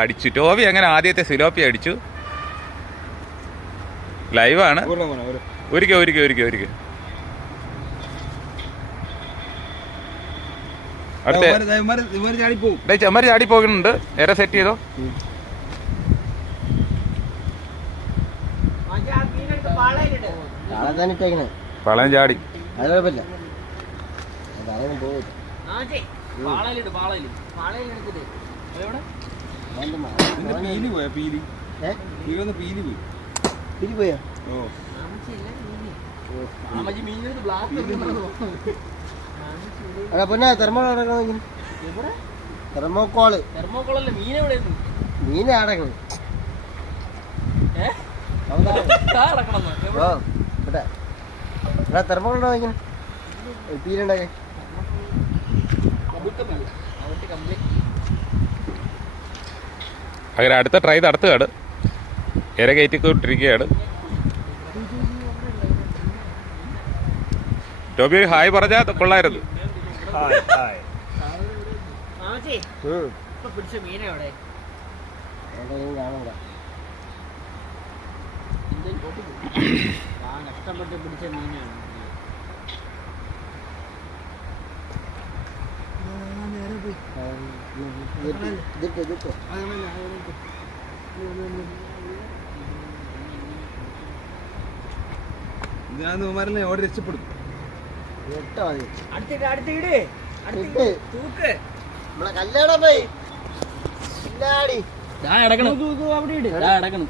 അടിച്ചു ടോബി. അങ്ങനെ ആദ്യത്തെ സിലോപ്പി അടിച്ചു. ലൈവാണ്. ഒരിക്കൽ ചെമ്മരി ചാടി പോകുന്നുണ്ട്. നേരെ സെറ്റ് ചെയ്തോ. പളയം ചാടി. തെർമോക്കോളല്ലേ മീൻ അടക്കണം. തെർമോക്കോള വാങ്ങിക്കണം. പീലുണ്ടാക്കി അങ്ങനെ അടുത്ത ട്രൈ നടത്തുകയാണ്. ഇര കയറ്റിക്കൊണ്ടിരിക്കുകയാണ്. ടോബി ഒരു ഹായ് പറഞ്ഞാൽ കൊള്ളായിരുന്നു. കഷ്ടപ്പെട്ട് പിടിച്ച മീനാണ്. ഓടി രക്ഷപ്പെടും. കല്യാണം പോയി അടക്കണം.